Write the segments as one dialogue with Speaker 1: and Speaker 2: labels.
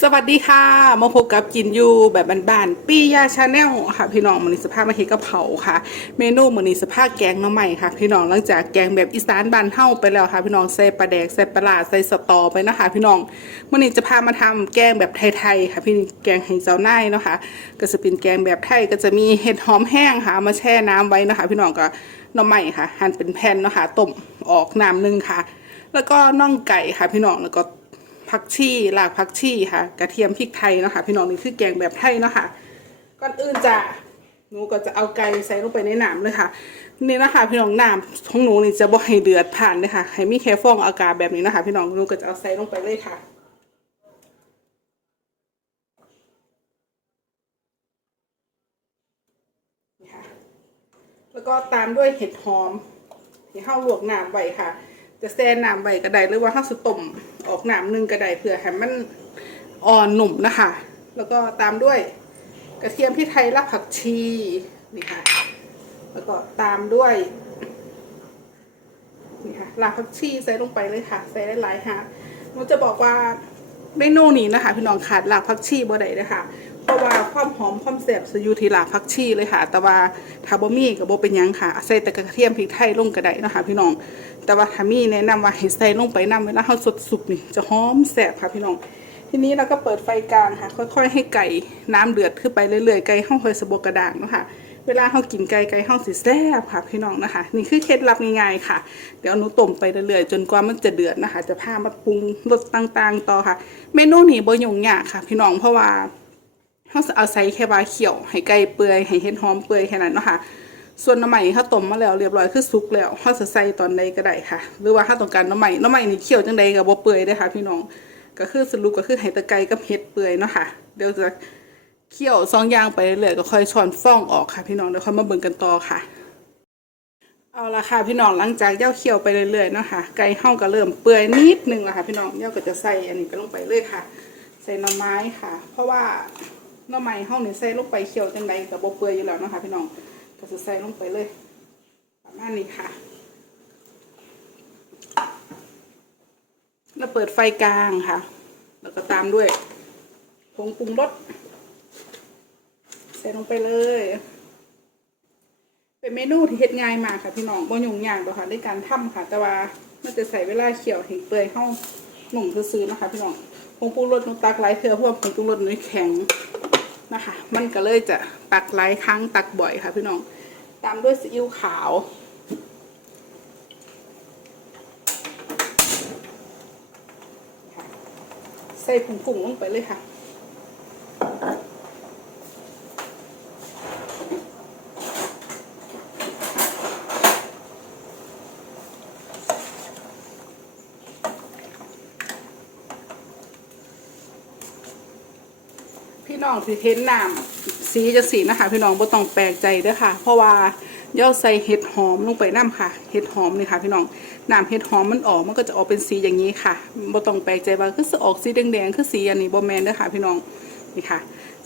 Speaker 1: สวัสดีค่ะมาพบกับกินยูแบบบ้านๆปียาชาแนลค่ะ พี่น้องมันนี้สภาพมาเฮ็ดกะเพราค่ะ เมนูมันนี้สภาพแกงน้ำใหม่ค่ะ พี่น้องหลังจากแกงแบบอีสานบ้านเฮาไปแล้วค่ะ พี่น้องใส่ปลาแดกใส่ปลาร้าใส่สตอไปนะคะ พี่น้องมันนี้จะพามาทำแกงแบบไทยๆค่ะ พี่แกงให้เจ้านาเนาะค่ะก็จะเป็นแกงแบบไทยก็จะมีเห็ดหอมแห้งค่ะ มาแช่น้ำไว้นะคะ พี่น้องก็น้ำใหม่ค่ะหั่นเป็นแผ่นเนาะค่ะต้มออกน้ำหนึงค่ะ แล้วก็น่องไก่ค่ะ พี่น้องแล้วก็ ผักชีหลากผักชีค่ะ กระเทียมพริกไทยเนาะค่ะพี่น้องนี่คือแกงแบบไทยเนาะค่ะก่อนอื่นจะหนูก็จะเอาไก่ใส่ลงไปในน้ำเลยค่ะ นี่นะคะพี่น้องน้ำของหนูนี่จะบ่ให้เดือดผ่านเลยค่ะให้มีแค่ฟองอากาศแบบนี้นะคะ พี่น้องหนูก็จะเอาใส่ลงไปเลยค่ะนี่ค่ะแล้วก็ตามด้วยเห็ดหอมที่เข้าลวกน้ำไว้ค่ะ จะแช่น้ำไว้ก็ได้หรือว่าเข้าสุต้มออกน้ำหนึ่งก็ได้เพื่อให้มันอ่อนหนุ่มนะคะ แล้วก็ตามด้วยกระเทียมพริกไทยรากผักชีนี่ค่ะ แล้วก็ตามด้วยนี่ค่ะรากผักชีใส่ลงไปเลยค่ะ ใส่หลายๆค่ะหนูจะบอกว่าเมนูนี้นะคะ พี่น้องขาดรากผักชีบ่ได้เลยค่ะ ราะว่าความหอมความแซ่บจะอยู่ที่รากผักชีเลยค่ะ แต่ว่าถ้าบ่มีก็บ่เป็นยังค่ะใส่แต่กระเทียมพริกไทยลงก็ไดเนาะคะพี่น้อง แต่ว่าถ้ามีแนะนำว่าให้ใส่ลงไปนำเวลาเฮาสดสุกนี่จะหอมแซ่บค่ะพี่น้อง ทีนี้เราก็เปิดไฟกลางค่ะ ค่อย ๆ ให้ไก่น้ำเดือดขึ้นไปเรื่อยๆไก่ห้องเคยสะบกกระด่างเนาะค่ะเวลาเขากินไก่ไก่ห้องสีแซ่บค่ะพี่น้องนะคะ นี่คือเคล็ดลับง่ายๆค่ะ เดี๋ยวหนูต้มไปเรื่อยๆจนกว่ามันจะเดือดนะคะ จะพามาปรุงรสต่างๆ ต่อค่ะ เมนูนี้บ่ยุ่งยากค่ะ พี่น้องเพราะว่า เขาเอาใส่แค่ว่าเขียวให้ไก่เปื่อยให้เห็ดหอมเปื่อยแค่นั้นเนาะค่ะ ส่วนน้ำใหม่เขาต้มมาแล้วเรียบร้อยคือสุกแล้วเขาจะใส่ตอนใดก็ได้ค่ะ หรือว่าถ้าต้องการน้ำใหม่น้ำใหม่นี่เคี่ยวจังใดกับบ่เปื่อยเด้ค่ะ พี่น้อง ก็คือสรุปก็คือไห้ตะไคร้กับเห็ดเปื่อยเนาะค่ะ เดี๋ยวจะเคี่ยวสองยางไปเรื่อยๆก็ค่อยช้อนฟองออกค่ะพี่น้องเดี๋ยวค่อยมาเบิ่งกันต่อค่ะ เอาละค่ะพี่น้องหลังจากเย่าเคี่ยวไปเรื่อยๆเนาะค่ะไก่เฮาก็เริ่มเปื่อยนิดนึงแล้วค่ะ พี่น้องเย่าก็จะใส่อันนี้ไปลงไปเลยค่ะ ใส่หน่อไม้ค่ะ เพราะว่า น่อไม้เฮานี่ใส่ลงไปเคี่ยวจังใดก็บ่เปื่อยอยู่แล้วนะคะพี่น้องก็จะใส่ลงไปเลย ประมาณนี้ค่ะ แล้วเปิดไฟกลางค่ะ แล้วก็ตามด้วยผงปรุงรสใส่ลงไปเลย เป็นเมนูที่เฮ็ดง่ายมากค่ะพี่น้องบ่ยุ่งยากหรอกค่ะในการทำค่ะ แต่ว่ามันจะใส่เวลาเคี่ยวให้เปื่อยเข้าหนุ่มซื้อๆนะคะพี่น้องผงปรุงรสนูตักหลายเทือเพราะว่าผงปรุงรสหนูแข็ง นะคะ มันก็เลยจะตักหลายครั้งตักบ่อยค่ะพี่น้อง ตามด้วยซีอิ๊วขาว ใส่ผงกุ้งลงไปเลยค่ะ พี่น้องที่เห็นน้ำสีจะสีนะคะ พี่น้องบ่ต้องแปลกใจเด้อค่ะ เพราะว่าย่อใส่เห็ดหอมลงไปน้ำค่ะ เห็ดหอมนี่ค่ะ พี่น้องน้ำเห็ดหอมมันออกมันก็จะออกเป็นสีอย่างนี้ค่ะบ่ต้องแปลกใจว่าคือสออกสีแดงๆคือสีอันนี้บ่แมนเด้อค่ะ พี่น้องนี่ค่ะ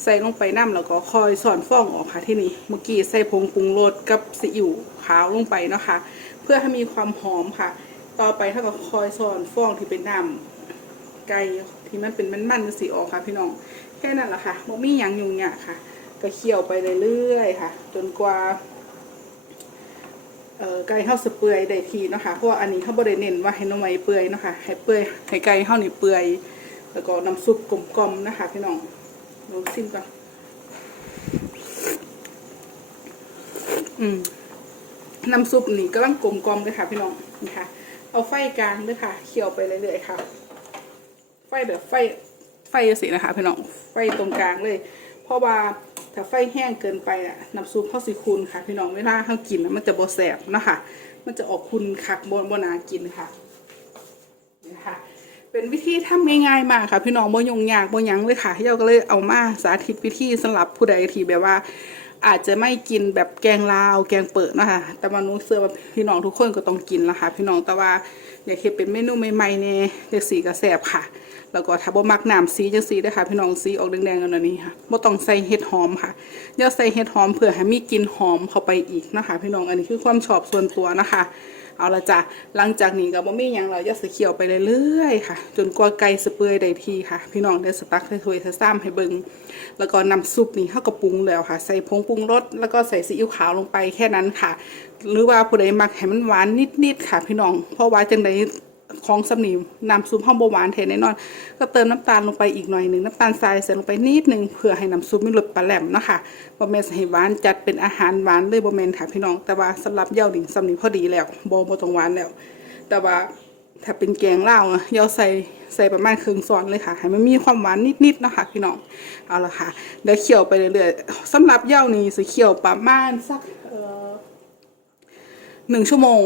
Speaker 1: ใส่ลงไปน้ำแล้วก็คอยสอนฟองออกค่ะที่นี่เมื่อกี้ใส่ผงปรุงรสกับซีอิ๊วขาวลงไปเนาะค่ะ เพื่อให้มีความหอมค่ะ ต่อไปถ้าก็คอยสอนฟองที่เป็นน้ำไก่ที่มันเป็นมันๆสีออกค่ะ พี่น้อง ค่นั้นแหละค่ะบ่มีหยังยุ่งยากค่ะ ก็เคี่ยวไปเรื่อยๆค่ะ จนกว่าเอ่อไก่เฮาสเปื่อยได้ทีเนาะคะเพราะว่าอันนี้เขาบ่ได้เน้นว่าให้น้ำไม้เปื่อยเนาะคะให้เปื่อยให้ไก่เฮานี่เปื่อย แล้วก็น้ำซุปกลมๆนะคะพี่น้องลองชิมก่อนอืมน้ำซุปนี่กำลังกลมกลมเลยค่ะพี่น้องนี่ค่ะ เอาไฟกลางด้วยค่ะ เคี่ยวไปเรื่อยๆค่ะ ไฟแบบไฟ ฟสินะคะพี่น้องไฟตรงกลางเลย เพราะว่าถ้าไฟแห้งเกินไปอะน้ำซุปเข้าสิคุณค่ะ พี่น้องเวลาเขากินน่ะมันจะบแสบนะคะมันจะออกคุณคักบนบนากินค่ะนี่ค่ะ เป็นวิธีทำง่ายๆมากค่ะ พี่น้องบ่ยงยากบ่ยังเลยค่ะเราก็เลยเอามาสาธิตวิธีสำหรับผู้ใดที่แบบว่า อาจจะไม่กินแบบแกงลาวแกงเปิดนะคะแต่ว่าหนูเชื่อว่าพี่น้องทุกคนก็ต้องกินละค่ะ พี่น้องแต่ว่าอยากเฮ็ดเป็นเมนูใหม่ๆเนี่ยเด็กสีกระแสบค่ะ แล้วก็ถ้าบ่มักน้ำสีจังสีเด้ค่ะพี่น้องสีออกแดงๆกันอันนี้ค่ะบ่ต้องใส่เห็ดหอมค่ะอย่าใส่เห็ดหอมเพื่อให้มีกลิ่นหอมเข้าไปอีกนะคะ พี่น้องอันนี้คือความชอบส่วนตัวนะคะ เอาละจ้ะหลังจากนี้ก็บ่มีหยังเราจะสเคี่ยวไปเรื่อยๆค่ะ จนกว่าไก่สเปื่อยได้ทีค่ะ พี่น้องได้สตักใส่ถ้วยใส่ซ้ำให้เบิ่งแล้วก็น้ำซุปนี่เฮาก็ปรุงแล้วค่ะ ใส่ผงปรุงรสแล้วก็ใส่ซีอิ๊วขาวลงไปแค่นั้นค่ะ หรือว่าผู้ใดมักให้มันหวานนิดๆค่ะ พี่น้องเพราะว่าจังได ของสำนีน้ำซุปห้องบหวานแทนแน่นอน ก็เติมน้ำตาลลงไปอีกหน่อยหนึ่งน้ำตาลทรายใส่ลงไปนิดหนึ่งเพื่อให้น้ำซุปไมีรสปลาแหลมเนาะค่ะบะเมนให้หวานจัดเป็นอาหารหวานเลยบะเมนค่ะพี่น้อง แต่ว่าสำหรับเย่าหนิงสำนีพอดีแล้วบอบต้องหวานแล้ว แต่ว่าถ้าเป็นแกงเล่าเย่าใส่ใส่ประมาณครึ่งซอนเลยค่ะ ให้มันมีความหวานนิดๆเนาะค่ะพี่น้องเอาละค่ะเดี๋ยวเคี่ยวไปเรื่อยๆสำหรับเย่านี่สิเคี่ยวประมาณสักหนึ่งชั่วโมง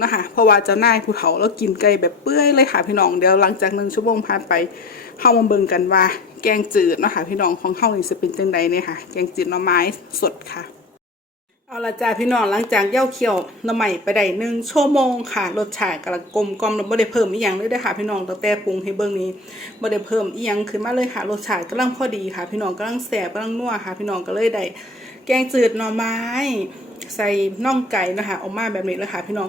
Speaker 1: นะคะเพราะว่าเจ้านายผู้เฒ่าแล้วกินไก่แบบเปื่อยเลยค่ะพี่น้องเดี๋ยวหลังจากหนึ่งชั่วโมงผ่านไปเข้ามาเบิ่งกันว่า แกงจืดนะคะพี่น้องของเข้านี่จะเป็นจังใดเนี่ยค่ะ แกงจืดหน่อไม้สดค่ะเอาละจ้าพี่น้องหลังจากเย่าเคี่ยวหน้ำใหม่ไปได้หนึ่งชั่วโมงค่ะรสชาติกำลังกลมกลมแล้วไม่ได้เพิ่มอีหยังเลยด้ค่ะพี่น้องตั้งแต่ปรุงให้เบิ่งนี้ไม่ได้เพิ่มอีหยังขึ้นมาเลยค่ะรสชาติกำลังพอดีค่ะ พี่น้องกำลังแสบกำลังนัวค่ะ พี่น้องก็เลยได้แกงจืดหน่อไม้ ใส่น่องไก่นะคะออกมาแบบนี้เลยค่ะพี่น้อง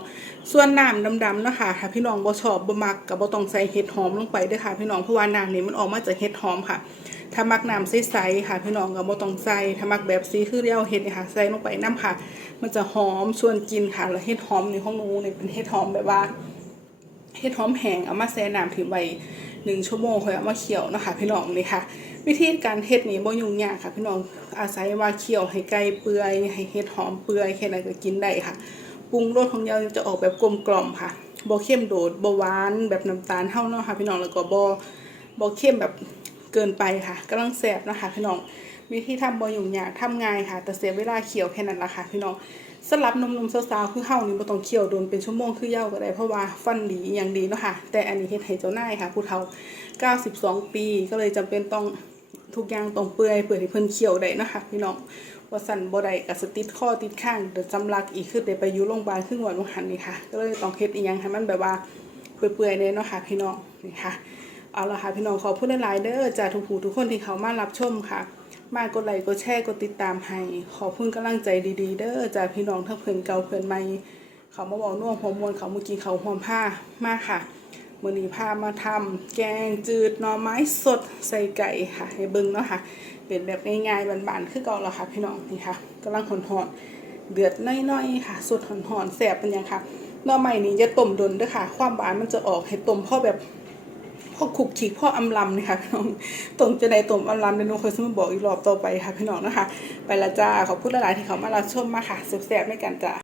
Speaker 1: ส่วนน้ำดำๆนะคะถ้าพี่น้องบ่ชอบบ่มักก็บ่ต้องใส่เห็ดหอมลงไปด้วยค่ะพี่น้องเพราะว่าน้ำนี้มันออกมาจากเห็ดหอมค่ะ ถ้ามักน้ำใสๆค่ะพี่น้องก็บ่ต้องใส่ถ้ามักแบบสีคือเรียวเห็ดเนี่ยค่ะใส่ลงไปน้ำค่ะ มันจะหอมชวนกินค่ะแล้วเห็ดหอมในของนูเนี่ยเป็นเห็ดหอมแบบว่าเห็ดหอมแห้งเอามาแช่น้ำทิ้งไว้หนึ่งชั่วโมงค่อยเอามาเคี่ยวนะคะพี่น้องนี่ค่ะ วิธีการเฮ็ดนี้บ่ยุ่งยากค่ะพี่น้องอาศัยว่าเคี่ยวให้ไก่เปื่อยให้เห็ดหอมเปื่อยแค่นั้นก็กินได้ค่ะปรุงรสของเราจะออกแบบกลมกล่อมค่ะบ่เข้มโดดบ่หวานแบบน้ำตาลเท่าเนาะค่ะพี่น้องแล้วก็บ่บ่เข้มแบบเกินไปค่ะกำลังแซ่บนะคะพี่น้องวิธีทำบ่ยุ่งยากทำง่ายค่ะ แต่เสียเวลาเคี่ยวแค่นั้นละค่ะพี่น้องสำหรับหนมสาวๆคือเฮานี่บ่ต้องเคี่ยวโดนเป็นชั่วโมงคือเย้าก็ได้เพราะว่าฟันดีอย่างดีเนาะค่ะแต่อันนี้เฮ็ดให้เจ้านายค่ะผู้เฒ่า 92 ปีก็เลยจำเป็นต้อง ทุกอย่างต้องเปื่อยเปื่อยให้เพิ่นเคี่ยวได้นะคะพี่น้องว่าสั่นบ่ได้ก็สติดข้อติดข้างเดี๋ยวจำลักอีกคือได้ไปอยู่โรงพยาบาลครึ่งวันวันหันนี่ค่ะ ก็เลยต้องเฮ็ดอีหยังให้มันแบบว่าเปื่อยๆเลยเนาะค่ะพี่น้องนี่ค่ะเอาละค่ะพี่น้องขอพูดหลายๆเด้อจากทุกผู้ทุกคนที่เขามารับชมค่ะ มากดไลค์กดแชร์กดติดตามให้ ขอพึ่งกำลังใจดีๆ เด้อจากพี่น้องทั้งเพื่อนเก่าเพื่อนใหม่เขามาบอกน่วงหัวมวลเขาเมื่อกี้เขาหอมผ้ามาค่ะ มื่อนี้พามาทำแกงจืดหน่อไม้สดใส่ไก่ค่ะ ให้เบิ่งเนาะค่ะ เป็นแบบง่ายๆบานๆ คือเก่าแล้วค่ะ พี่น้องนี่ค่ะกำลังหอนๆเดือดน้อยๆค่ะสดหอนๆแสบเป็นยังค่ะหน่อไม้นี้จะต้มดนด้วยค่ะ ความหวานมันจะออกให้ต้มพ่อแบบพ่อขุกขีกพ่ออำลำนี่ค่ะพี่น้องต้มจะได้ต้มอำลำเดี๋ยวหนูเคยสมบอกอีกรอบต่อไปค่ะพี่น้องนะคะ ไปละจ้าขอบคุณหลายๆที่เขามารับชมมาค่ะแซ่บๆไม่กันจ้า